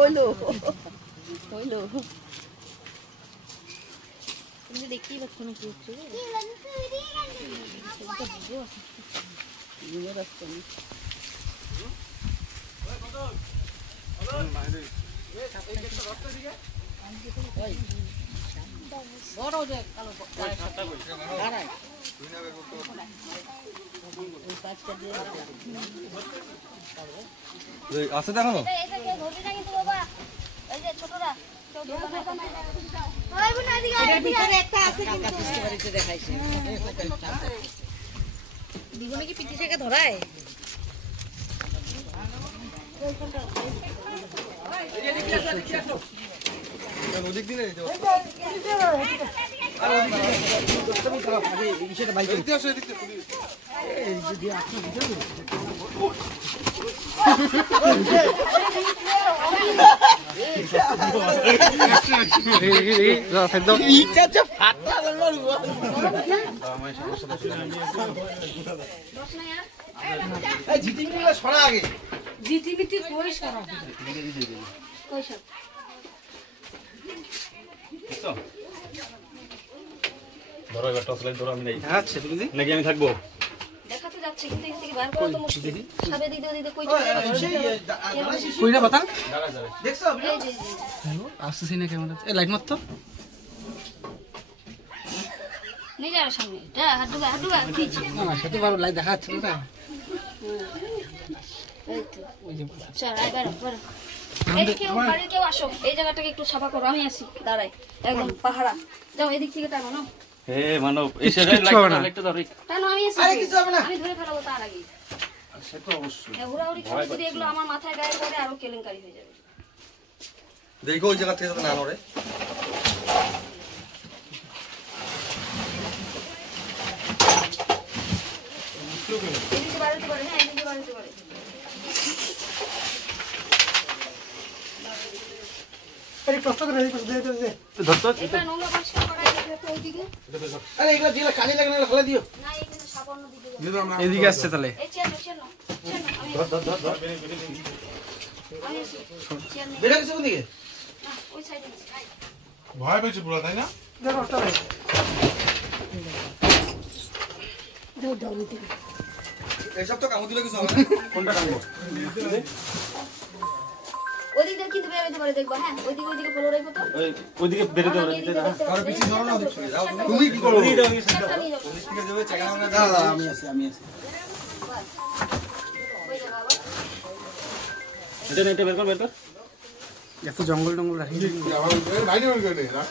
হইলো তুমি দেখতেই পাচ্ছ না কি হচ্ছে আছে দেখো দিগুনে কি পিঠি থেকে ধরায় নদীর দিনে ধরো এবার টস লাইট ধরো আমি নাই আচ্ছা নাকি আমি থাকবো দেখাতে যাচ্ছে কিন্তু এখান থেকে বার করা তো মুশকিল সাবে দিতে কই চলে কই না বাতা দেখছো আসছে না কেমন আছে লাইট মারতো নিয়ে যাও সামনে যা হাত ডুবা পিছ না সেটা ভালো লাইট দেখাচ্ছে না এই তো চল আই বার এই কেউ আসো এই জায়গাটাকে একটু সাফা করো আমি আসি দাঁড়াই একদম পাহারা যাও এদিক থেকে টানো না হে মানব এই লাইটটা ধরো টানো আমি আসি আরে কিছু হবে না আমি ধরে ফেলাবো তার আগে সে তো অবশ্যই হুড়াহুড়ি করে যদি এগুলো আমার মাথায় গায়ে পড়ে আরো কেলেঙ্কারি হয়ে যাবে দেখো ওই জায়গা থেকে না নড়ে এদিকে বাড়িতে পারে হ্যাঁ এদিকে বাড়িতে পারে আরে কষ্ট করে এই দে ধরতো এটা নোংরা পরিষ্কার করা আছে ওইদিকে আরে এগুলা দিলা কালি লাগে না ফেলে দিও না এখানে সাবান্ন দিকে এদিকে আসছে তাহলে এই চেয়ার ধর আমি আসি চেয়ার নেই বেড়ে গেছে ওদিকে না ওই সাইডে ভয় পেয়েছে পুরো তাই না দেখো ওটা ভাই দাও দিকে এইসব তো কামড় দিলে কিছু হবে না কোনটা কামড় ওইদিকে কিন্তু বেরোতে পারে দেখবা হ্যাঁ ওইদিকে ফলো রাখো তো ওইদিকে বেরোতে হবে আর পিছিয়ে ধরো না ওদিকে যাও তুমি কি করো নিয়ে যাও পুলিশ থেকে যাবে চাকা না দাঁড়া আমি আছি ওই জায়গা আবার এটা বের কর এত জঙ্গল টঙ্গল রাখি আবার বাইরে বের করে রাখ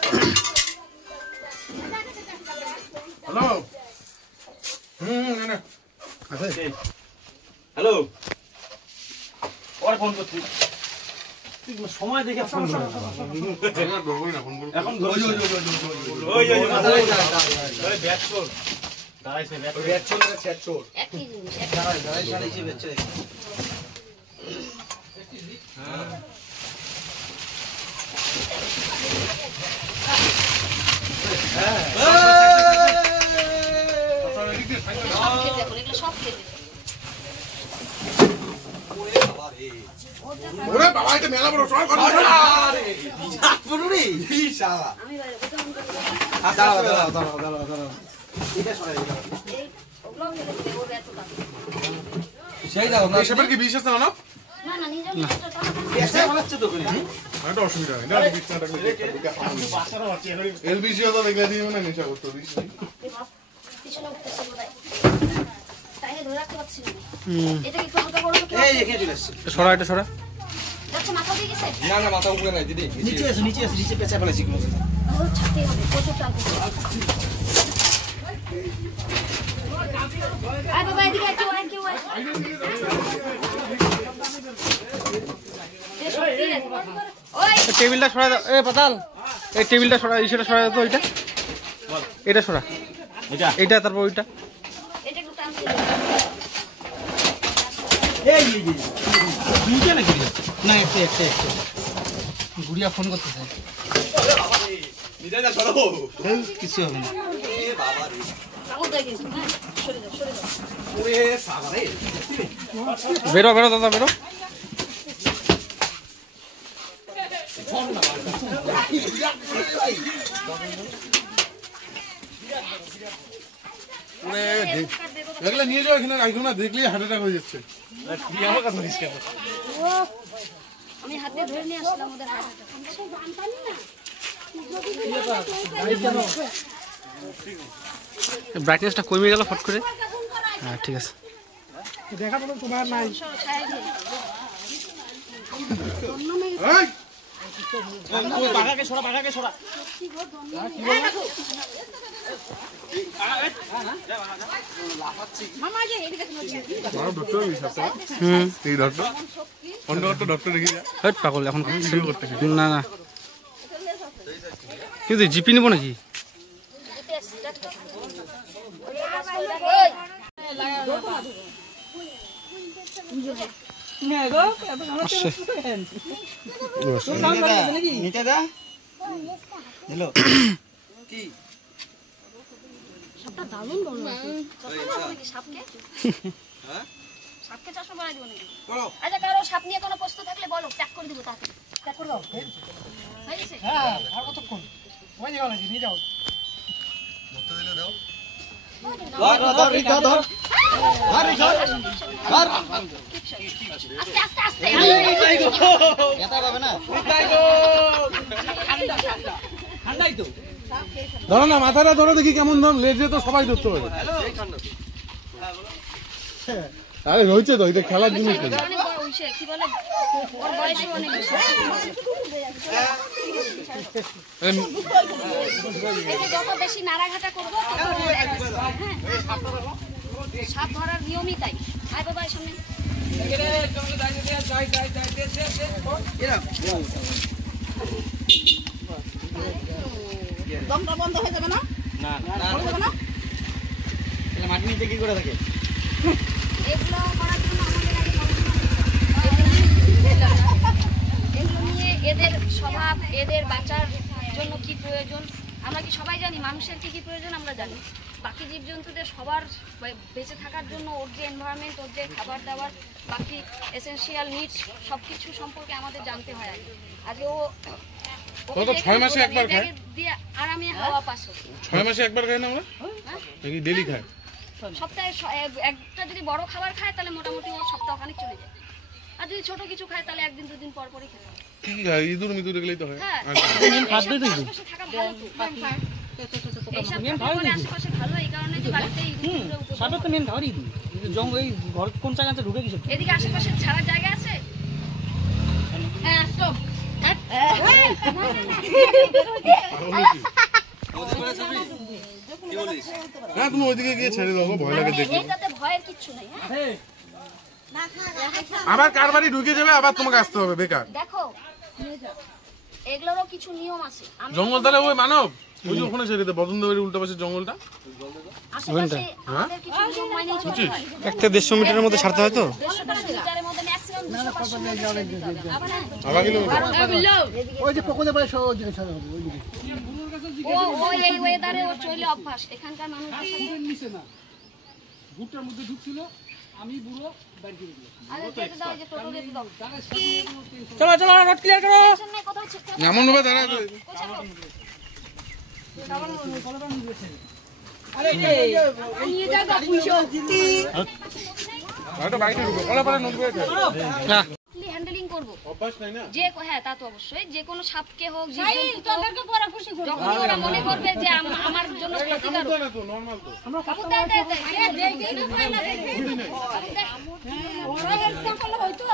হ্যালো না আছে হ্যালো ওর ফোন করছি সময় দেখে ফোন করো এখন ওই ব্যাট চোর দাঁড়াইছে ব্যাট চোর না চ্যাট চোর একই জিনিস দাঁড়াইছে ব্যাট চোর সব খেতে ওরে বাবা এটা মেলা বড় সর কর আরে পুরো রে এই শালা আমি বাইরে বোতাম দাঁড়াও এটা সরাই এই ওগুলো খেতে ওর এতটা সেই দাও না এসবের কি বিশেষ না না নিয়ে যাও এসে বানাচ্ছে তো করে এটা অসুবিধা নেই না বিশ না থাকলে এলবিসিও তো দেখলে দিও না নেশা করতে দিস পিছনে উঠতেছে বোধহয় তাই ধরে রাখতে পারছি না এটা কি হালকা করো তো এই এখানে চলে আসছে সরা এটা সরা যাচ্ছে মাথা দিয়ে গেছে না মাথা উপরে নাই দিদি নিচে পেঁচা ফেলেছি ওর ছাতে হবে প্রচুর টান আয় বাবা এদিকে কেউ আয় ওই টেবিলটা সরা দাও এ পাতাল এই টেবিলটা সরা ইসেটা সরা দাও তো ওইটা এটা সরা এটা তারপর ওইটা এটা একটু টান এই দুইটা নাকি না একটা গুড়িয়া ফোন করতেছে কিছু হবে না বেরো দাদা বেরো এগুলো নিয়ে যাও, এখানে রাখো না, দেখলেই হার্ট অ্যাটাক হয়ে যাচ্ছে। আমি হাতে ধরে নিয়ে আসলাম ওদের হাত। ব্রাইটনেসটা কমে গেল ফট করে। হ্যাঁ ঠিক আছে। দেখা তো তোমার নাই। বাগাকে ছড়া, বাগাকে ছড়া। পাগল এখন না না কিন্তু জিপি নিব নাকি? আচ্ছা কারো সাপ নিয়ে কোনো প্রশ্ন থাকলে বলো, ত্যাগ করে দিব তাকে। ত্যাগ করে দাও। হ্যাঁ আর কতক্ষণ? ওই দিকে নিয়ে যাও। ধরো না, মাথাটা ধরো দেখি কেমন দাম, লেজে তো সবাই ধরতে পারে। আরে রয়েছে তো, এটা খেলার জিনিস। কি বলে ওর বয়স অনেক বেশি। যত বেশি নাড়াঘাটা করবো সাপ ধরার নিয়মই তাই। আয় বাবা সামনে। দমটা বন্ধ হয়ে যাবে না? না মাটি নিচে কি করে থাকে? এগুলো করার জন্য আমাদের এগুলো নিয়ে এদের স্বভাব, এদের বাঁচার জন্য কি প্রয়োজন আমরা কি সবাই জানি? মানুষের কি কি প্রয়োজন আমরা জানি। বাকি জীবজন্তুদের সবার বেঁচে থাকার জন্য ওর যে এনভায়রনমেন্ট, ওর যে খাবার দাবার, বাকি এসেনশিয়াল নিডস সব কিছু সম্পর্কে আমাদের জানতে হয় আগে। আজকে ও 6 মাসে একবার খায় দিয়ে আরামে হাওয়া পাস। 6 মাসে একবার খায় না আমরা? নাকি ডেইলি খায়? সপ্তাহে একটা যদি বড় খাবার খায় তাহলে মোটামুটি ও সপ্তাহখানেক চলে যায়। আর যদি ছোট কিছু খায় তাহলে একদিন দুদিন পর পরই খেতে হবে। কি কি খায়? ইঁদুর মিদুর এগুলোই তো হয়। হ্যাঁ আশেপাশে থাকা ভালো তো। এইসব আশেপাশে ভালো এই কারণে যে বাড়িতে সাপের তো মেন খাবারই ইঁদুর। জঙ্গল এই ঘর কোন জায়গাতে ঢুকে গেছে? এদিকে আশেপাশে ছাড়ার জায়গা আছে? হ্যাঁ আসো। না তুমি ওইদিকে গিয়ে ছেড়ে দাও, ভয় লাগে দেখতে। এইটাতে ভয়ের কিচ্ছু নেই। হ্যাঁ আবার কার বাড়ি ঢুকে যাবে, আবার তোমাকে আসতে হবে বেকার। দেখো এগুলোরও কিছু নিয়ম আছে। জঙ্গল তাহলে ওই মানব ওই যে ওখানে ছেড়ে দে, বদনদেবের উল্টো পাশে জঙ্গলটা। আশেপাশে আমাদের কিছু নিয়ম মানেই চলতে হয়। একটা 150 মিটারের মধ্যে ছাড়তে হয় তো। 150 মিটারের মধ্যে ম্যাক্সিমাম 200 মিটার দিতে হবে। আবার কিলোমিটার ওই যে পকোদে পায় সব জিনিস আছে ওইদিকে। ও এই ওয়েদারে ও চলে অভ্যাস। এখানকার মানুষদের নিচে না ভুট্টার মধ্যে ঢুকছিল, আমি বুড়ো বাইরে করে দিলাম। আরে যেতে দাও, যে টোটো যেতে দাও। চলো চলো রোড ক্লিয়ার করো। সামনে কোথাও ছিটকে এমন ভাবে দাঁড়ায় আরে নিয়ে যাও পুষো। হয়তো বাইরে ঢুকো, ওলা পরে নদী আছে। না হ্যান্ডলিং করব। অভ্যাস নাই না। যে হ্যাঁ তা তো অবশ্যই, যে কোনো সাপকে হোক জীবজন্তুকে পড়া খুশি করব। যখন ওরা মনে করবে যে আমার জন্য ক্ষতিকারক। না তো নরমাল তো। আমরা কত দেয় দেয় দেয় দেই না হয় না দেই। ওরা হেল্প করলে হয়তো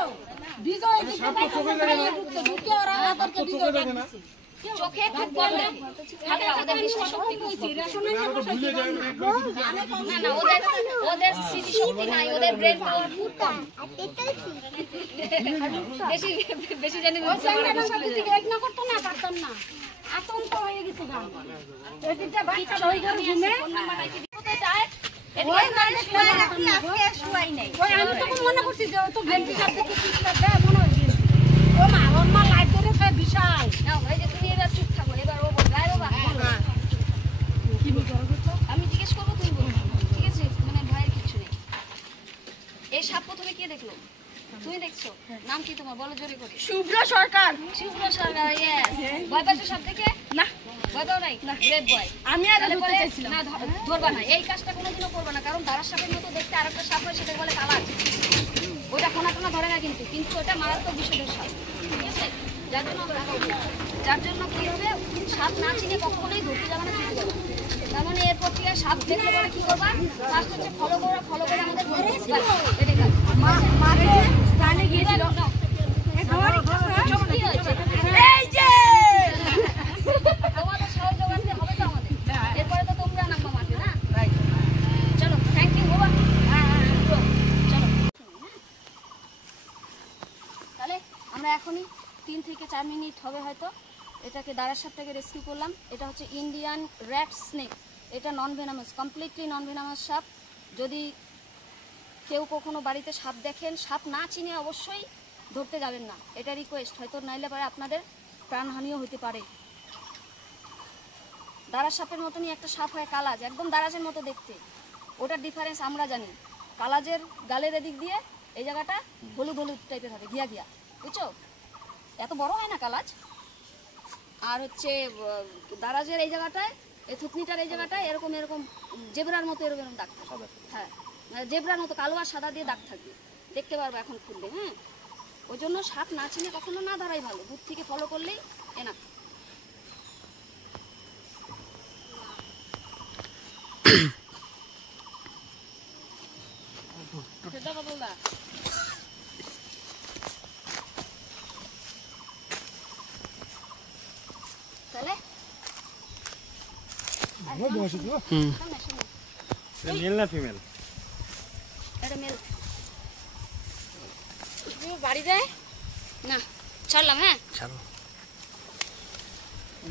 বিজয় দিতে ঢুকে ওরা আমাদেরকে বিজয় দিচ্ছে। চোখে খুব কম দেয়। হাতে ওদের দৃষ্টি শক্তি কইছি রেশনে না না ওদের স্মৃতি শক্তি নাই, ওদের ব্রেন পাওয়ার খুব কম। বেশি বেশি জানি না করতে না পারতাম না, আতঙ্ক হয়ে গেছে গান। এদিকটা বাচ্চা হই করে ঘুমে কোথায় যায় ওই মানে আজকে শুয়াই নাই। ওই আমি তো মনে করছি যে ও তো ভেন্টি কাটতে কিছু দে মনে হয় ও মা লাইট করে ফে বিশাল না ওই যে তুমি এবার চুপ থাকো। এবার ও গায় বাবা কি বলছো? আমি জিজ্ঞেস করব তুমি বলবে, ঠিক আছে? মানে ভয়ের কিছু নেই। এই সাপ প্রথমে কে দেখলো? তুমি দেখছো? নাম কি তোমার? বলো জোরে করে। শুভ্র সরকার। শুভ্র সরকার, yes. ভয় পাচ্ছো সাপ দেখে? না, ভয় পাও নাই? Brave boy. আমি আর তাহলে ধরতে পরে চাইছিলাম। না, ধরবা না। এই কাজটা কোনোদিনও করবা না, কারণ দাঁড়ার সাপের মতো দেখতে আরেকটা সাপ হয়, সেটাকে বলে কালাজ। ওটা কোনা ধরে না, কিন্তু ওটা মারাত্মক বিষধর সাপ, ঠিক আছে? যার জন্য কি হবে, সাপ না চিনে কখনোই ধরতে যাবে না, ছুটে যাবে না। তার মানে এরপর থেকে সাপ দেখলে পরে কি করবা, ফার্স্ট হচ্ছে ফলো করে আমাদের ধরে এটাই কাজ। স্থানে গিয়েছিল। কি হয়েছে? এই যে তোমাদের সহযোগ আনতে হবে তো আমাদের। এরপরে তো তোমরা নামবা মাঠে, না? চলো, থ্যাংক ইউ বাবা। চলো, তাহলে আমরা এখনই 3 থেকে 4 মিনিট হবে হয়তো এটাকে দাঁড়ার সাপটাকে রেস্কিউ করলাম। এটা হচ্ছে ইন্ডিয়ান র্যাট স্নেক। এটা নন ভেনামাস, কমপ্লিটলি নন ভেনামাস সাপ। যদি কেউ কখনো বাড়িতে সাপ দেখেন, সাপ না চিনে অবশ্যই ধরতে যাবেন না, এটা রিকোয়েস্ট। হয়তো নাইলে পরে আপনাদের প্রাণহানিও হতে পারে। দাঁড়ার সাপের মতনই একটা সাপ হয় কালাজ, একদম দারাজের মতো দেখতে। ওটার ডিফারেন্স আমরা জানি। কালাজের গালের এদিক দিয়ে এই জায়গাটা হলুদ হলুদ টাইপের হবে, ঘিয়া ঘিয়া, বুঝছো? এত বড় হয় না কালাজ। আর হচ্ছে দারাজের এই জায়গাটায়, এই থুতনিটার এই জায়গাটায় এরকম জেব্রার মতো এরকম দাগ থাকবে। হ্যাঁ, জেব্রার মতো কালো আর সাদা দিয়ে দাগ থাকবে, দেখতে পারবো এখন খুললে। হ্যাঁ, ওই জন্য সাপ না চিনে কখনো না ধরাই ভালো, দূর থেকে ফলো করলেই এনাফ। তাহলে মেল না ফিমেল? এটা মেল। বাড়ি যায় না, ছাড়লাম। হ্যাঁ, ছাড়ো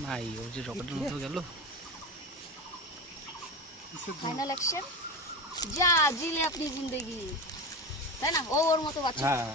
ভাই, ও যে রকেটের মতো গেল। ফাইনাল অ্যাকশন, যা জিলে আপনি জিন্দেগি, তাই না? ও ওর মতো বাচ্চা। হ্যাঁ।